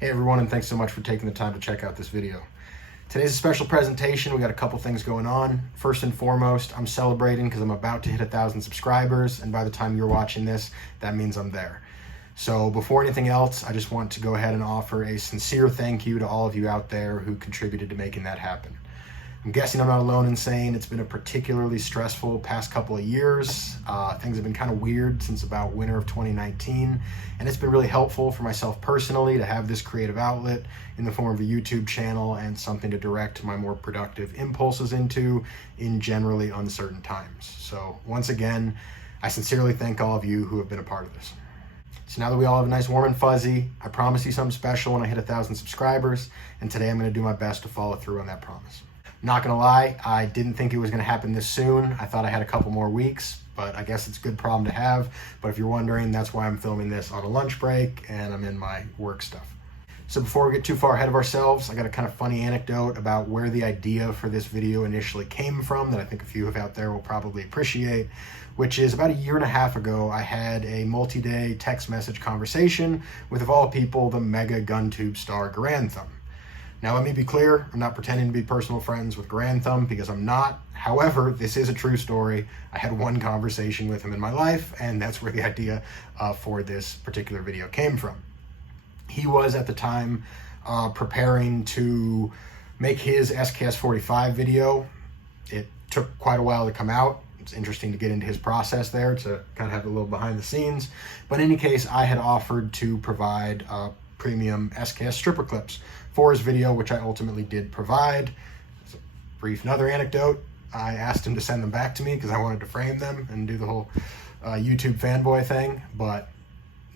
Hey everyone, and thanks so much for taking the time to check out this video. Today's a special presentation. We got a couple things going on. First and foremost, I'm celebrating because I'm about to hit 1,000 subscribers, and by the time you're watching this, that means I'm there. So before anything else, I just want to go ahead and offer a sincere thank you to all of you out there who contributed to making that happen. I'm guessing I'm not alone in saying it's been a particularly stressful past couple of years. Things have been kind of weird since about winter of 2019, and it's been really helpful for myself personally to have this creative outlet in the form of a YouTube channel and something to direct my more productive impulses into in generally uncertain times. So once again, I sincerely thank all of you who have been a part of this. So now that we all have a nice warm and fuzzy, I promise you something special when I hit 1,000 subscribers, and today I'm going to do my best to follow through on that promise. Not gonna lie, I didn't think it was gonna happen this soon. I thought I had a couple more weeks, but I guess it's a good problem to have. But if you're wondering, that's why I'm filming this on a lunch break and I'm in my work stuff. So before we get too far ahead of ourselves, I got a kind of funny anecdote about where the idea for this video initially came from that I think a few of out there will probably appreciate, which is about 1.5 years ago, I had a multi-day text message conversation with, of all people, the mega gun tube star Garand. Now, let me be clear, I'm not pretending to be personal friends with Garand because I'm not. However, this is a true story. I had one conversation with him in my life, and that's where the idea for this particular video came from. He was at the time preparing to make his SKS 45 video. It took quite a while to come out. It's interesting to get into his process there to kind of have a little behind the scenes. But in any case, I had offered to provide premium SKS stripper clips for his video, which I ultimately did provide. As a brief another anecdote, I asked him to send them back to me because I wanted to frame them and do the whole YouTube fanboy thing, but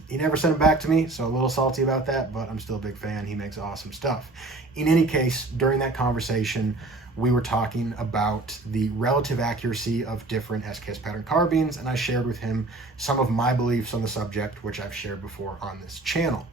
he never sent them back to me, so a little salty about that, but I'm still a big fan. He makes awesome stuff. In any case, during that conversation, we were talking about the relative accuracy of different SKS pattern carbines, and I shared with him some of my beliefs on the subject, which I've shared before on this channel.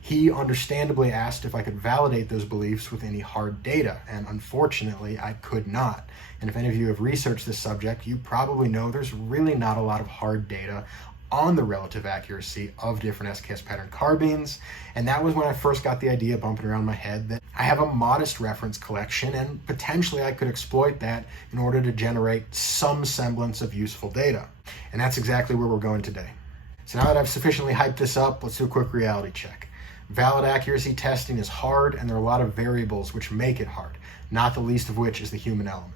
He understandably asked if I could validate those beliefs with any hard data, and unfortunately, I could not. And if any of you have researched this subject, you probably know there's really not a lot of hard data on the relative accuracy of different SKS pattern carbines, and that was when I first got the idea bumping around my head that I have a modest reference collection, and potentially I could exploit that in order to generate some semblance of useful data. And that's exactly where we're going today. So now that I've sufficiently hyped this up, let's do a quick reality check. Valid accuracy testing is hard, and there are a lot of variables which make it hard, not the least of which is the human element.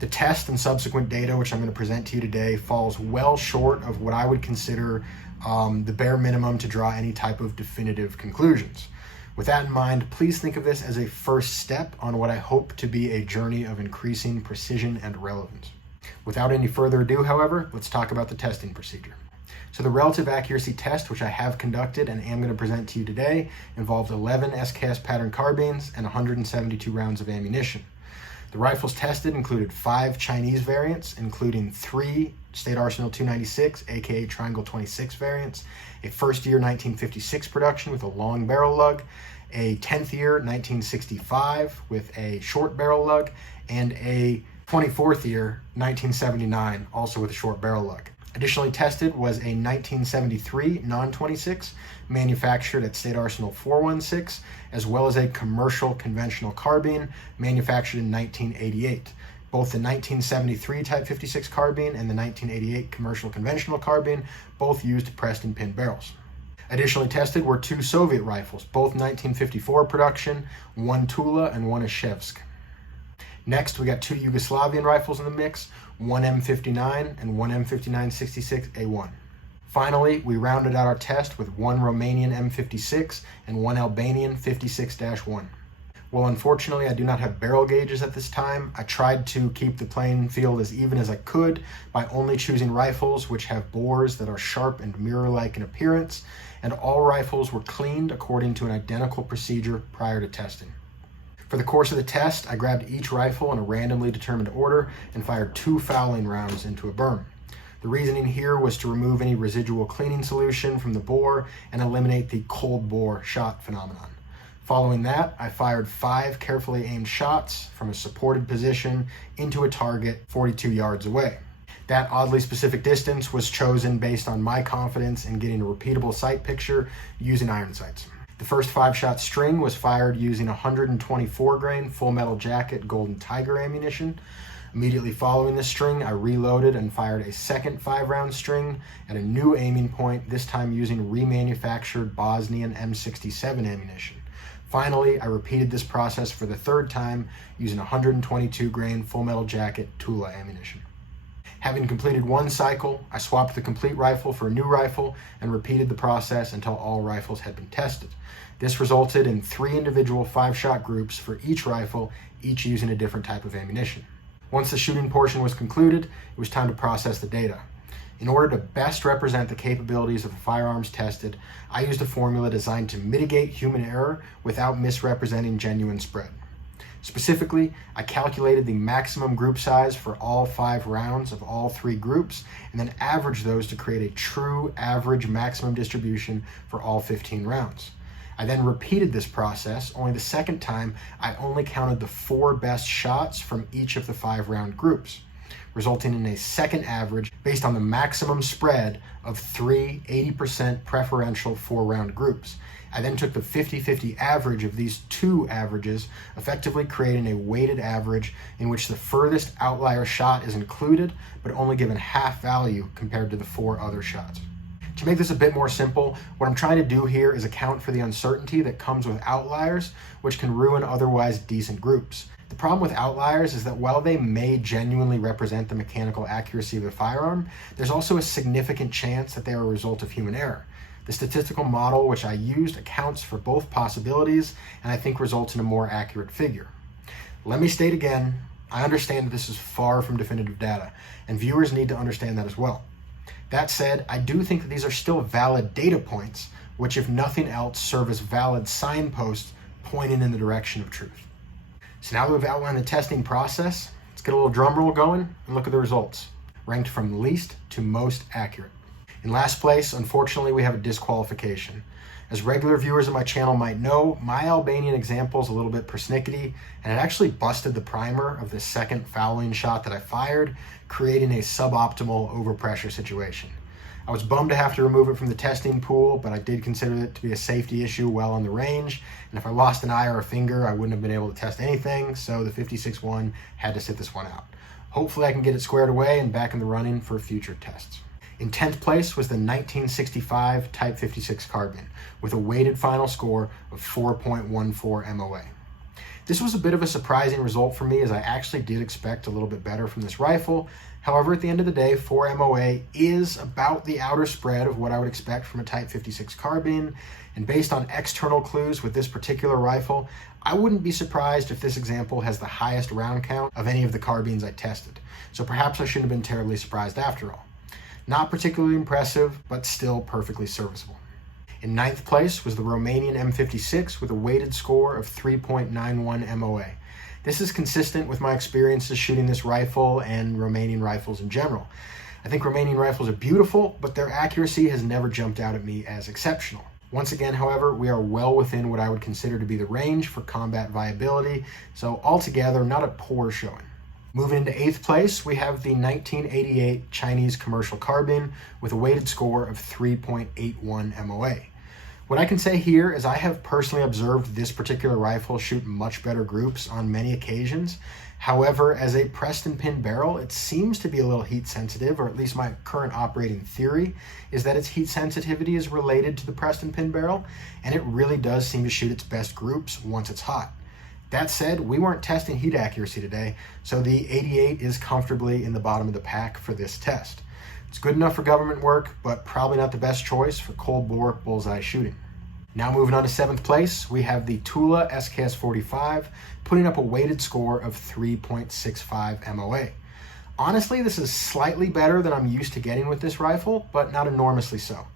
The test and subsequent data, which I'm going to present to you today, falls well short of what I would consider the bare minimum to draw any type of definitive conclusions. With that in mind, please think of this as a first step on what I hope to be a journey of increasing precision and relevance. Without any further ado, however, let's talk about the testing procedure. So the relative accuracy test, which I have conducted and am going to present to you today, involved 11 SKS pattern carbines and 172 rounds of ammunition. The rifles tested included 5 Chinese variants, including 3 State Arsenal 296, aka Triangle 26 variants, a first year 1956 production with a long barrel lug, a 10th year 1965 with a short barrel lug, and a 24th year 1979 also with a short barrel lug. Additionally tested was a 1973 non-26 manufactured at State Arsenal 416, as well as a commercial conventional carbine manufactured in 1988. Both the 1973 Type 56 carbine and the 1988 commercial conventional carbine both used pressed and pin barrels. Additionally tested were 2 Soviet rifles, both 1954 production, one Tula and one Izhevsk. Next, we got 2 Yugoslavian rifles in the mix, one M59 and one M59-66A1. Finally, we rounded out our test with one Romanian M56 and one Albanian 56-1. Well, unfortunately, I do not have barrel gauges at this time. I tried to keep the playing field as even as I could by only choosing rifles which have bores that are sharp and mirror-like in appearance, and all rifles were cleaned according to an identical procedure prior to testing. For the course of the test, I grabbed each rifle in a randomly determined order and fired 2 fouling rounds into a berm. The reasoning here was to remove any residual cleaning solution from the bore and eliminate the cold bore shot phenomenon. Following that, I fired 5 carefully aimed shots from a supported position into a target 42 yards away. That oddly specific distance was chosen based on my confidence in getting a repeatable sight picture using iron sights. The first 5-shot string was fired using 124 grain full metal jacket Golden Tiger ammunition. Immediately following this string, I reloaded and fired a second 5-round string at a new aiming point, this time using remanufactured Bosnian M67 ammunition. Finally, I repeated this process for the third time using 122 grain full metal jacket Tula ammunition. Having completed one cycle, I swapped the complete rifle for a new rifle and repeated the process until all rifles had been tested. This resulted in 3 individual 5-shot groups for each rifle, each using a different type of ammunition. Once the shooting portion was concluded, it was time to process the data. In order to best represent the capabilities of the firearms tested, I used a formula designed to mitigate human error without misrepresenting genuine spread. Specifically, I calculated the maximum group size for all 5 rounds of all 3 groups, and then averaged those to create a true average maximum distribution for all 15 rounds. I then repeated this process, only the second time I only counted the 4 best shots from each of the 5-round groups, resulting in a second average based on the maximum spread of 3 80% preferential 4-round groups. I then took the 50-50 average of these 2 averages, effectively creating a weighted average in which the furthest outlier shot is included, but only given half value compared to the 4 other shots. To make this a bit more simple, what I'm trying to do here is account for the uncertainty that comes with outliers, which can ruin otherwise decent groups. The problem with outliers is that while they may genuinely represent the mechanical accuracy of the firearm, there's also a significant chance that they are a result of human error. The statistical model which I used accounts for both possibilities and I think results in a more accurate figure. Let me state again, I understand that this is far from definitive data, and viewers need to understand that as well. That said, I do think that these are still valid data points, which if nothing else serve as valid signposts pointing in the direction of truth. So now that we've outlined the testing process, let's get a little drum roll going and look at the results, ranked from least to most accurate. In last place, unfortunately, we have a disqualification. As regular viewers of my channel might know, my Albanian example is a little bit persnickety, and it actually busted the primer of the second fouling shot that I fired, creating a suboptimal overpressure situation. I was bummed to have to remove it from the testing pool, but I did consider it to be a safety issue well on the range, and if I lost an eye or a finger, I wouldn't have been able to test anything, so the 56-1 had to sit this one out. Hopefully I can get it squared away and back in the running for future tests. In 10th place was the 1965 Type 56 carbine, with a weighted final score of 4.14 MOA. This was a bit of a surprising result for me, as I actually did expect a little bit better from this rifle. However, at the end of the day, 4 MOA is about the outer spread of what I would expect from a Type 56 carbine, and based on external clues with this particular rifle, I wouldn't be surprised if this example has the highest round count of any of the carbines I tested, so perhaps I shouldn't have been terribly surprised after all. Not particularly impressive, but still perfectly serviceable. In 9th place was the Romanian M56 with a weighted score of 3.91 MOA. This is consistent with my experiences shooting this rifle and Romanian rifles in general. I think Romanian rifles are beautiful, but their accuracy has never jumped out at me as exceptional. Once again, however, we are well within what I would consider to be the range for combat viability, so altogether, not a poor showing. Moving into 8th place, we have the 1988 Chinese commercial carbine with a weighted score of 3.81 MOA. What I can say here is I have personally observed this particular rifle shoot much better groups on many occasions. However, as a pressed and pin barrel, it seems to be a little heat sensitive, or at least my current operating theory is that its heat sensitivity is related to the pressed and pin barrel, and it really does seem to shoot its best groups once it's hot. That said, we weren't testing heat accuracy today, so the 88 is comfortably in the bottom of the pack for this test. It's good enough for government work, but probably not the best choice for cold bore bullseye shooting. Now moving on to 7th place, we have the Tula SKS 45, putting up a weighted score of 3.65 MOA. Honestly, this is slightly better than I'm used to getting with this rifle, but not enormously so.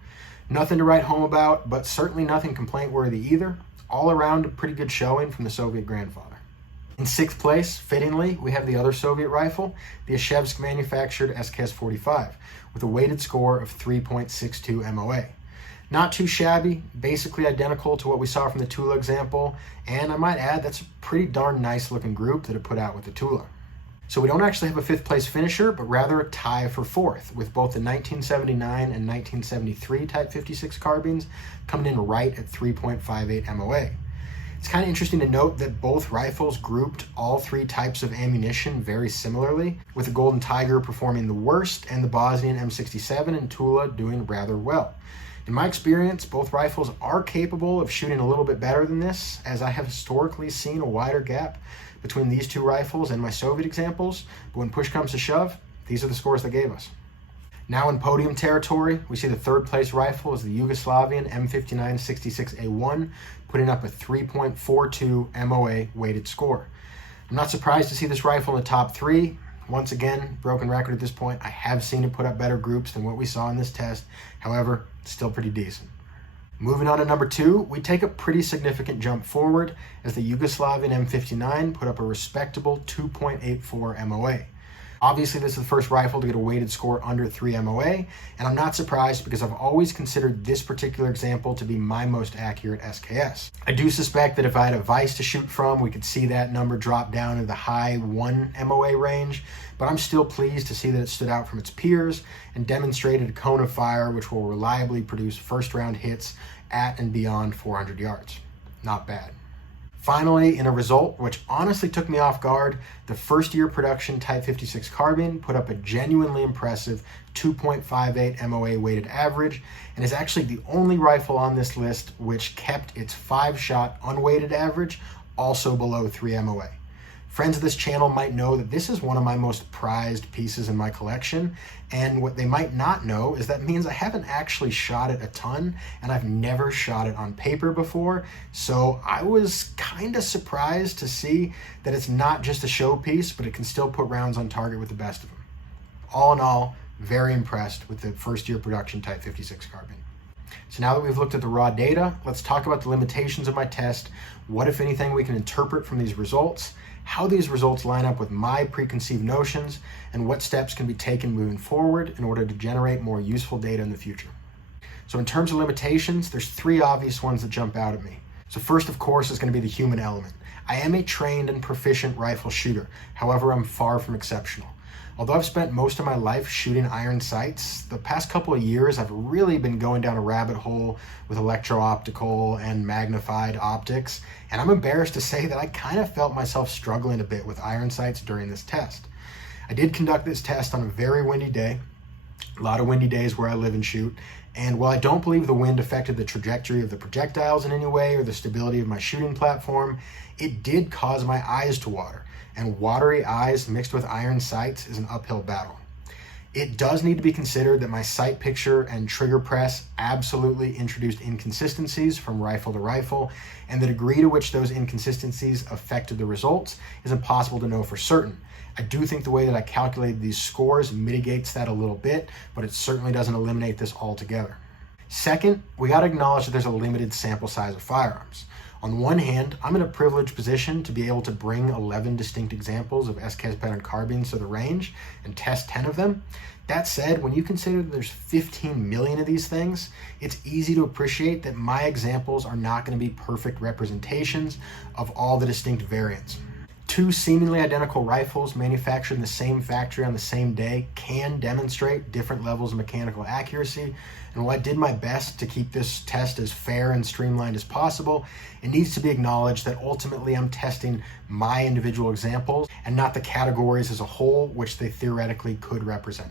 Nothing to write home about, but certainly nothing complaint-worthy either. All around a pretty good showing from the Soviet grandfather. In 6th place, fittingly, we have the other Soviet rifle, the Izhevsk manufactured SKS 45, with a weighted score of 3.62 MOA. Not too shabby, basically identical to what we saw from the Tula example, and I might add that's a pretty darn nice looking group that it put out with the Tula. So we don't actually have a 5th place finisher, but rather a tie for 4th, with both the 1979 and 1973 Type 56 carbines coming in right at 3.58 MOA. It's kind of interesting to note that both rifles grouped all 3 types of ammunition very similarly, with the Golden Tiger performing the worst and the Bosnian M67 and Tula doing rather well. In my experience, both rifles are capable of shooting a little bit better than this, as I have historically seen a wider gap between these 2 rifles and my Soviet examples, but when push comes to shove, these are the scores they gave us. Now in podium territory, we see the 3rd place rifle is the Yugoslavian M59 66A1, putting up a 3.42 MOA weighted score. I'm not surprised to see this rifle in the top 3. Once again, broken record at this point, I have seen it put up better groups than what we saw in this test. However, still pretty decent. Moving on to number 2, we take a pretty significant jump forward as the Yugoslavian M59 put up a respectable 2.84 MOA. Obviously, this is the first rifle to get a weighted score under 3 MOA, and I'm not surprised because I've always considered this particular example to be my most accurate SKS. I do suspect that if I had a vise to shoot from, we could see that number drop down into the high 1 MOA range, but I'm still pleased to see that it stood out from its peers and demonstrated a cone of fire which will reliably produce first-round hits at and beyond 400 yards. Not bad. Finally, in a result which honestly took me off guard, the first-year production Type 56 carbine put up a genuinely impressive 2.58 MOA weighted average, and is actually the only rifle on this list which kept its 5-shot unweighted average also below 3 MOA. Friends of this channel might know that this is one of my most prized pieces in my collection, and what they might not know is that means I haven't actually shot it a ton, and I've never shot it on paper before, so I was kind of surprised to see that it's not just a showpiece, but it can still put rounds on target with the best of them. All in all, very impressed with the first-year production Type 56 carbine. So now that we've looked at the raw data, let's talk about the limitations of my test, what if anything we can interpret from these results, how these results line up with my preconceived notions, and what steps can be taken moving forward in order to generate more useful data in the future. So in terms of limitations, there's 3 obvious ones that jump out at me. So first, of course, is going to be the human element. I am a trained and proficient rifle shooter. However, I'm far from exceptional. Although I've spent most of my life shooting iron sights, the past couple of years I've really been going down a rabbit hole with electro-optical and magnified optics, and I'm embarrassed to say that I kind of felt myself struggling a bit with iron sights during this test. I did conduct this test on a very windy day, a lot of windy days where I live and shoot, and while I don't believe the wind affected the trajectory of the projectiles in any way or the stability of my shooting platform, it did cause my eyes to water. And watery eyes mixed with iron sights is an uphill battle. It does need to be considered that my sight picture and trigger press absolutely introduced inconsistencies from rifle to rifle, and the degree to which those inconsistencies affected the results is impossible to know for certain. I do think the way that I calculated these scores mitigates that a little bit, but it certainly doesn't eliminate this altogether. Second, we got to acknowledge that there's a limited sample size of firearms. On one hand, I'm in a privileged position to be able to bring 11 distinct examples of SKS pattern carbines to the range and test 10 of them. That said, when you consider that there's 15 million of these things, it's easy to appreciate that my examples are not going to be perfect representations of all the distinct variants. 2 seemingly identical rifles manufactured in the same factory on the same day can demonstrate different levels of mechanical accuracy, and while I did my best to keep this test as fair and streamlined as possible, it needs to be acknowledged that ultimately I'm testing my individual examples and not the categories as a whole, which they theoretically could represent.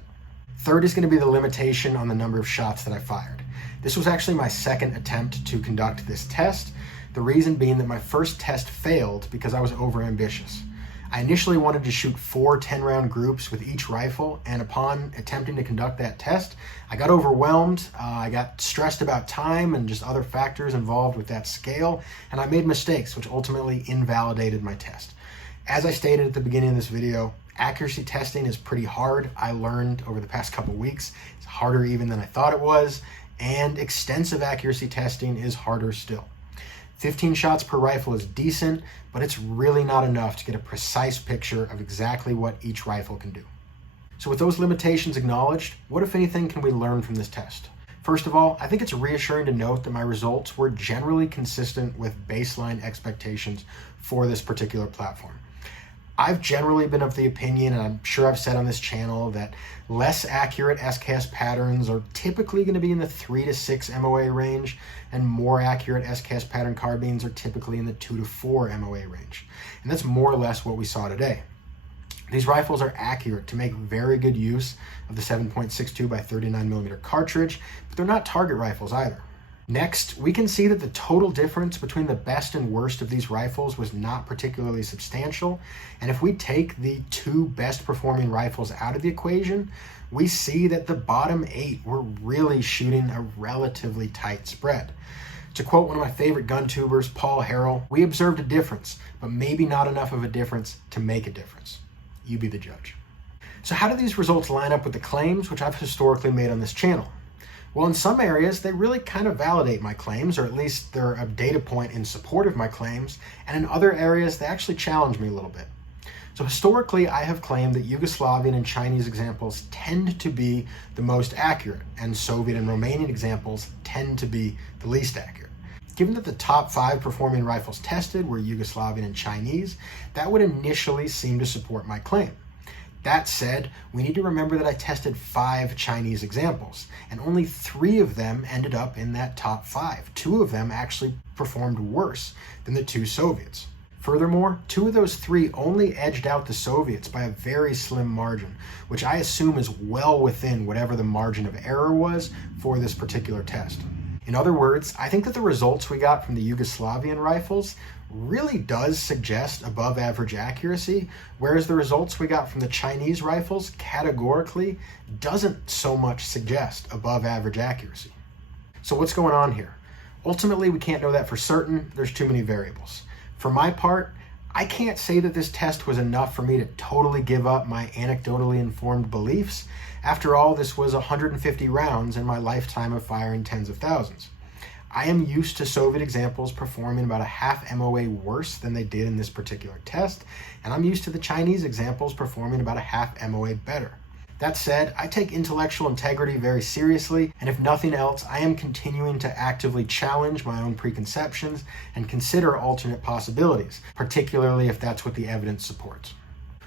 Third is going to be the limitation on the number of shots that I fired. This was actually my second attempt to conduct this test, the reason being that my first test failed because I was overambitious. I initially wanted to shoot 4 10-round groups with each rifle, and upon attempting to conduct that test, I got overwhelmed, I got stressed about time and just other factors involved with that scale, and I made mistakes which ultimately invalidated my test. As I stated at the beginning of this video, accuracy testing is pretty hard. I learned over the past couple weeks. It's harder even than I thought it was, and extensive accuracy testing is harder still. 15 shots per rifle is decent, but it's really not enough to get a precise picture of exactly what each rifle can do. So with those limitations acknowledged, what if anything can we learn from this test? First of all, I think it's reassuring to note that my results were generally consistent with baseline expectations for this particular platform. I've generally been of the opinion, and I'm sure I've said on this channel, that less accurate SKS patterns are typically going to be in the 3 to 6 MOA range, and more accurate SKS pattern carbines are typically in the 2 to 4 MOA range. And that's more or less what we saw today. These rifles are accurate to make very good use of the 7.62 by 39 millimeter cartridge, but they're not target rifles either. Next, we can see that the total difference between the best and worst of these rifles was not particularly substantial. And if we take the 2 best performing rifles out of the equation, we see that the bottom 8 were really shooting a relatively tight spread. To quote one of my favorite gun tubers, Paul Harrell, "We observed a difference, but maybe not enough of a difference to make a difference." You be the judge. So how do these results line up with the claims which I've historically made on this channel? Well, in some areas, they really kind of validate my claims, or at least they're a data point in support of my claims, and in other areas, they actually challenge me a little bit. So historically, I have claimed that Yugoslavian and Chinese examples tend to be the most accurate, and Soviet and Romanian examples tend to be the least accurate. Given that the top 5 performing rifles tested were Yugoslavian and Chinese, that would initially seem to support my claim. That said, we need to remember that I tested 5 Chinese examples, and only 3 of them ended up in that top 5. 2 of them actually performed worse than the 2 Soviets. Furthermore, 2 of those 3 only edged out the Soviets by a very slim margin, which I assume is well within whatever the margin of error was for this particular test. In other words, I think that the results we got from the Yugoslavian rifles really does suggest above average accuracy, whereas the results we got from the Chinese rifles categorically doesn't so much suggest above average accuracy. So what's going on here? Ultimately, we can't know that for certain. There's too many variables. For my part, I can't say that this test was enough for me to totally give up my anecdotally informed beliefs. After all, this was 150 rounds in my lifetime of firing tens of thousands. I am used to Soviet examples performing about a half MOA worse than they did in this particular test, and I'm used to the Chinese examples performing about a half MOA better. That said, I take intellectual integrity very seriously, and if nothing else, I am continuing to actively challenge my own preconceptions and consider alternate possibilities, particularly if that's what the evidence supports.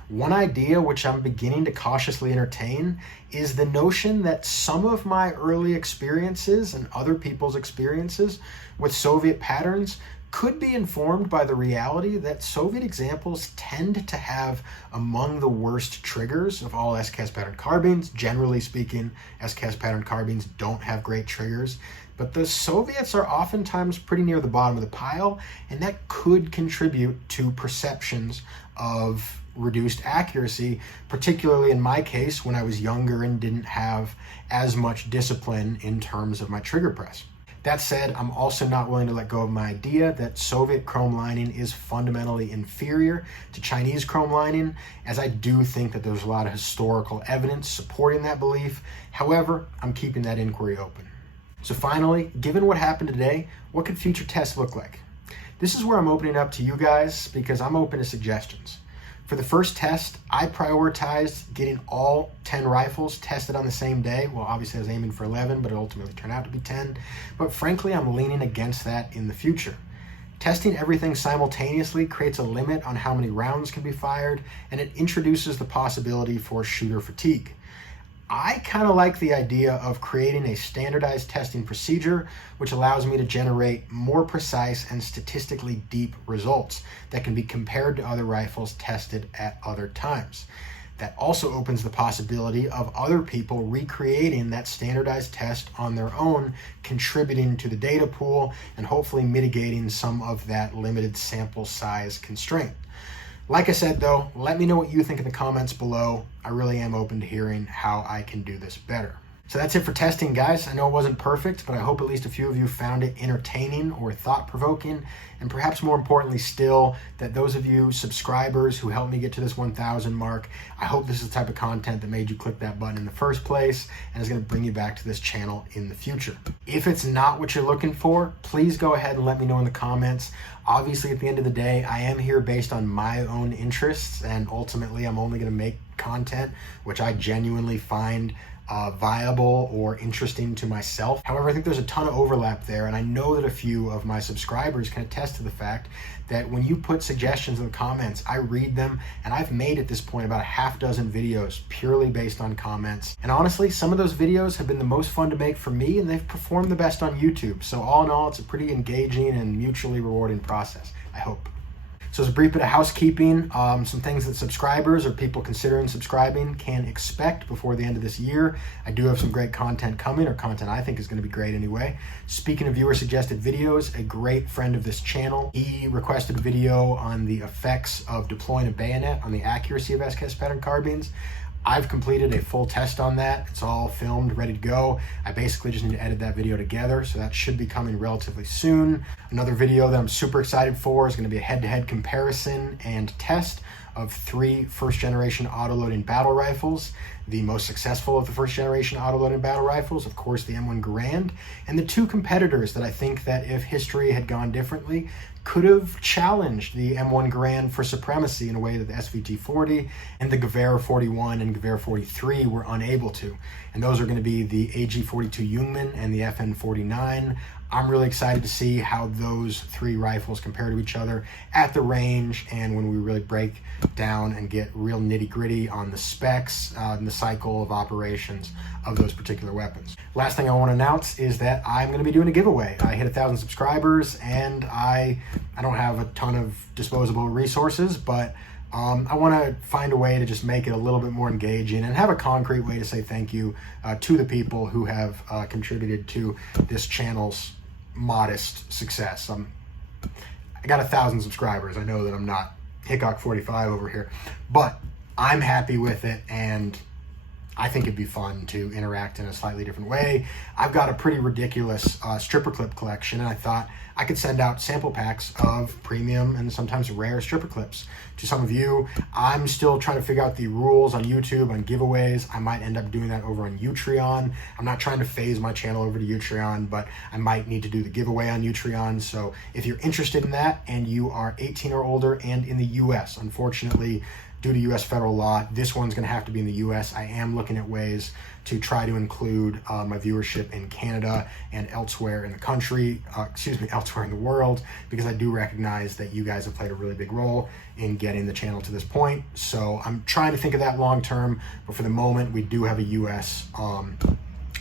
One idea which I'm beginning to cautiously entertain is the notion that some of my early experiences and other people's experiences with Soviet patterns could be informed by the reality that Soviet examples tend to have among the worst triggers of all SKS pattern carbines. Generally speaking, SKS pattern carbines don't have great triggers, but the Soviets are oftentimes pretty near the bottom of the pile, and that could contribute to perceptions of reduced accuracy, particularly in my case when I was younger and didn't have as much discipline in terms of my trigger press. That said, I'm also not willing to let go of my idea that Soviet chrome lining is fundamentally inferior to Chinese chrome lining, as I do think that there's a lot of historical evidence supporting that belief. However, I'm keeping that inquiry open. So finally, given what happened today, what could future tests look like? This is where I'm opening up to you guys because I'm open to suggestions. For the first test, I prioritized getting all 10 rifles tested on the same day. Well, obviously I was aiming for 11, but it ultimately turned out to be 10. But frankly, I'm leaning against that in the future. Testing everything simultaneously creates a limit on how many rounds can be fired, and it introduces the possibility for shooter fatigue. I kind of like the idea of creating a standardized testing procedure which allows me to generate more precise and statistically deep results that can be compared to other rifles tested at other times. That also opens the possibility of other people recreating that standardized test on their own, contributing to the data pool and hopefully mitigating some of that limited sample size constraint. Like I said though, let me know what you think in the comments below. I really am open to hearing how I can do this better. So that's it for testing, guys. I know it wasn't perfect, but I hope at least a few of you found it entertaining or thought-provoking, and perhaps more importantly still, that those of you subscribers who helped me get to this 1,000 mark, I hope this is the type of content that made you click that button in the first place and is going to bring you back to this channel in the future. If it's not what you're looking for, please go ahead and let me know in the comments. Obviously, at the end of the day, I am here based on my own interests, and ultimately I'm only going to make content which I genuinely find viable or interesting to myself. However, I think there's a ton of overlap there, and I know that a few of my subscribers can attest to the fact that when you put suggestions in the comments, I read them, and I've made at this point about a half dozen videos purely based on comments. And honestly, some of those videos have been the most fun to make for me, and they've performed the best on YouTube. So all in all, it's a pretty engaging and mutually rewarding process, I hope. So as a brief bit of housekeeping, some things that subscribers or people considering subscribing can expect before the end of this year. I do have some great content coming, or content I think is going to be great anyway. Speaking of viewer suggested videos, a great friend of this channel, he requested a video on the effects of deploying a bayonet on the accuracy of SKS pattern carbines. I've completed a full test on that. It's all filmed, ready to go. I basically just need to edit that video together, so that should be coming relatively soon. Another video that I'm super excited for is going to be a head-to-head comparison and test of 3 first-generation auto-loading battle rifles. The most successful of the first-generation auto-loading battle rifles, of course, the M1 Garand, and the 2 competitors that I think that if history had gone differently, could have challenged the M1 Garand for supremacy in a way that the SVT-40 and the Gewehr 41 and Gewehr 43 were unable to. And those are going to be the AG-42 Jungmann and the FN-49. I'm really excited to see how those 3 rifles compare to each other at the range, and when we really break down and get real nitty-gritty on the specs and the cycle of operations of those particular weapons. Last thing I want to announce is that I'm going to be doing a giveaway. I hit 1,000 subscribers, and I don't have a ton of disposable resources, but I want to find a way to just make it a little bit more engaging and have a concrete way to say thank you to the people who have contributed to this channel's modest success. I got 1,000 subscribers. I know that I'm not Hickok 45 over here, but I'm happy with it, and I think it'd be fun to interact in a slightly different way. I've got a pretty ridiculous stripper clip collection, and I thought I could send out sample packs of premium and sometimes rare stripper clips to some of you. I'm still trying to figure out the rules on YouTube on giveaways. I might end up doing that over on Utreon. I'm not trying to phase my channel over to Utreon, but I might need to do the giveaway on Utreon. So if you're interested in that and you are 18 or older and in the US, unfortunately, due to US federal law, this one's gonna have to be in the US. I am looking at ways to try to include my viewership in Canada and elsewhere in the country, elsewhere in the world, because I do recognize that you guys have played a really big role in getting the channel to this point. So I'm trying to think of that long term, but for the moment, we do have a US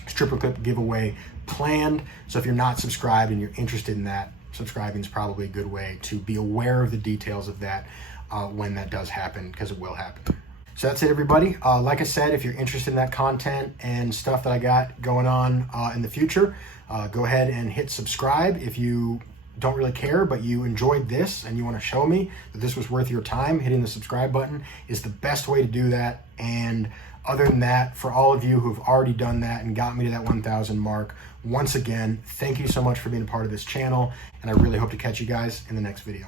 stripper clip giveaway planned. So if you're not subscribed and you're interested in that, subscribing is probably a good way to be aware of the details of that when that does happen, because it will happen. So that's it, everybody. Like I said, if you're interested in that content and stuff that I got going on in the future, go ahead and hit subscribe. If you don't really care, but you enjoyed this and you want to show me that this was worth your time, hitting the subscribe button is the best way to do that. And other than that, for all of you who've already done that and got me to that 1,000 mark, once again, thank you so much for being a part of this channel, and I really hope to catch you guys in the next video.